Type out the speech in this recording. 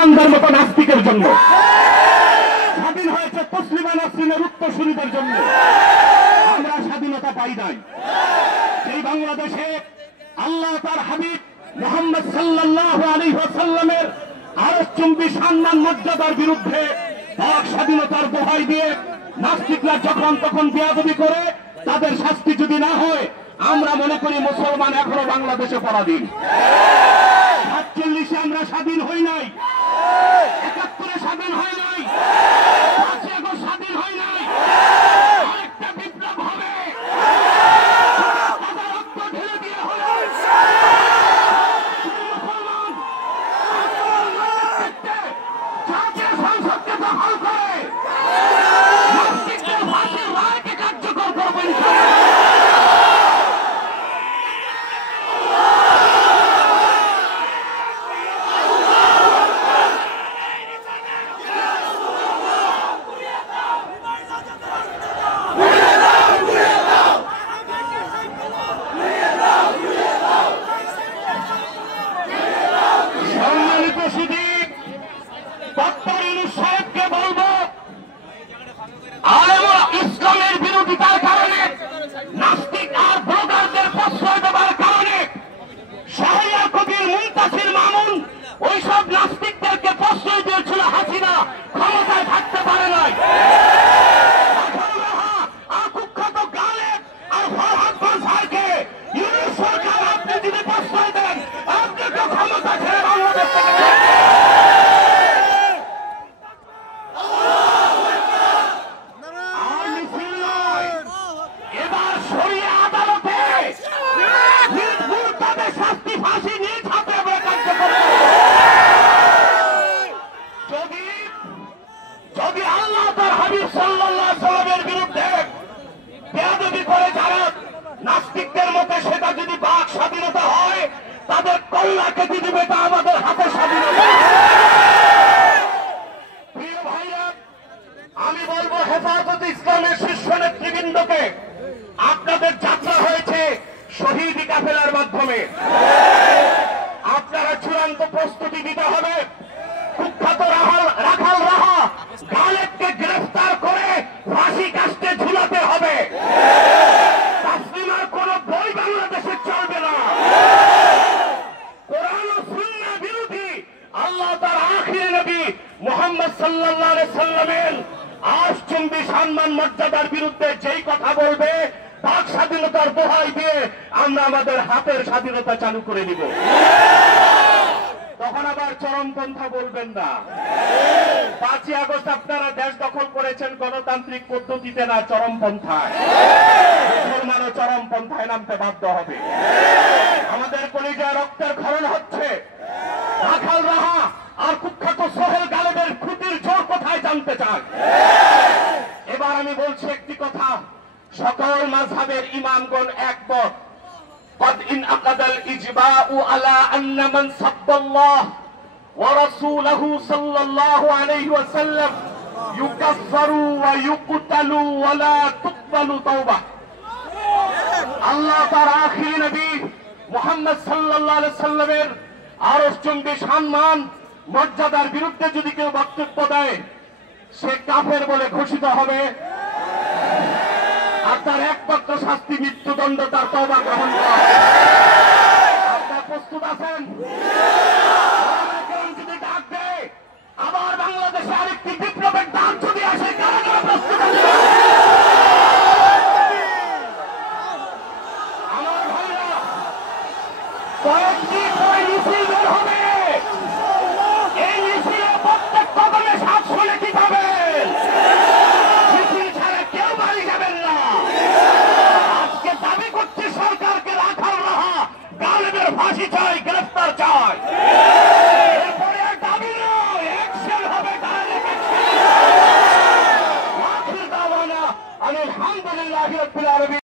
হান্দার মতো নাস্তিকের জন্য, স্বাধীন হয়েছে তসলিমা নাসরিনের উত্তরসূরিদের জন্য। আমরা স্বাধীনতা পাই নাই। সেই বাংলাদেশে আল্লাহ তার হাবিব মুহাম্মদ সাল্লাল্লাহু আলাইহি ওয়াসাল্লামের আরশচুম্বী সম্মান মর্যাদার বিরুদ্ধে বাক স্বাধীনতার দোহাই দিয়ে নাস্তিকরা যখন তখন বেয়াদবি করে, তাদের শাস্তি যদি না হয়, আমরা মনে করি মুসলমান এখনো বাংলাদেশে পরাধীন। 47-এ আমরা স্বাধীন হই নাই, 71-এ স্বাধীন হয় নাই, 5ই আগস্ট স্বাধীন হয় নাই। আরেকটা বিপ্লব হবে, তাদের রক্ত ঢেলে দিয়ে হলো মুসলমান জাতীয় সংসদকে দখল করে নাস্তিকদের ফাঁসির রায়কে কার্যকর করবেন। ইসলামের বিরোধিতার কারণে, নাস্তিক আর ব্লগারদের প্রশ্রয় দেওয়ার কারণে শাহরিয়ার কবির, মুনতাসির মামুন ওইসব নাস্তিকদেরকে প্রশ্রয় দিয়েছিল হাসিনা, ক্ষমতায় থাকতে পারে নাই। আর কুখ্যাত গালেব আর ফরহাদ বলসাইকে ইউনূস সরকার আপনি যদি প্রশ্রয় দেন, আপনি তো ক্ষমতা ছেড়ে বাংলাদেশ থেকে ফাঁসি নিজ হাতে আমরা কার্যকর করব। যদি আল্লাহ তার হাবিব সাল্লাল্লাহু আলাইহি ওয়াসাল্লামের বিরুদ্ধে বেয়াদবি করে যারা নাস্তিকদের মতে, সেটা যদি বাক স্বাধীনতা হয়, তাদের কল্লা কেটে দিবে, তা আমাদের হাতে স্বাধীনতা। প্রিয় ভাইরা, আমি বলবো হেফাজতে ইসলামের শীর্ষ নেতৃবৃন্দকে, আপনাদের যাত্রা হয়েছে শহীদি কাফেলার মাধ্যমে। আপনারা চূড়ান্ত প্রস্তুতি দিতে হবে। কুখ্যাত রাখাল রাহা গালেবকে গ্রেফতার করে ফাঁসি কাস্টে ঝুলাতে হবে। তাসলিমার কোন বই বাংলাদেশে চলবে না। কোরআন ও সুন্নাহ বিরোধী আল্লাহ তার আখির নবী মুহাম্মদ সাল্লাল্লাহু আলাইহি সাল্লামের আরশচুম্বী সম্মান মর্যাদার বিরুদ্ধে যেই কথা বলবে, বাক স্বাধীনতার দোহাই দিয়ে আমরা আমাদের হাতের স্বাধীনতা চালু করে দিব। তখন আবার চরমপন্থা বলবেন না। 5ই আগস্ট আপনারা দেশ দখল করেছেন গণতান্ত্রিক পদ্ধতিতে, না চরমপন্থায়। মুসলমানও চরমপন্থায় নামতে বাধ্য হবে। আমাদের কলিজায় রক্তের ক্ষরণ হচ্ছে। রাখাল রাহা আর কুখ্যাত সোহেল গালেবের খুঁটির জোর কোথায় জানতে চান। এবার আমি বলছি একটি কথা, সকল মাযহাবের ইমামগণ একমত। قد انعقد الإجماع على أن من سب الله ورسوله صلى الله عليه وسلم يكفر ويقتل ولا تقبل توبة। আল্লাহ তার আখির নবী মুহাম্মদ সাল্লাল্লাহু আলাইহি সাল্লামের আরশচুম্বী সম্মান মর্যাদার বিরুদ্ধে যদি কেউ বক্তব্য দেয়, সে কাফের বলে ঘোষিত হবে। আর তার একমাত্র শাস্তি মৃত্যুদণ্ড, তার তওবা গ্রহণ করা। আপনারা প্রস্তুত আছেন?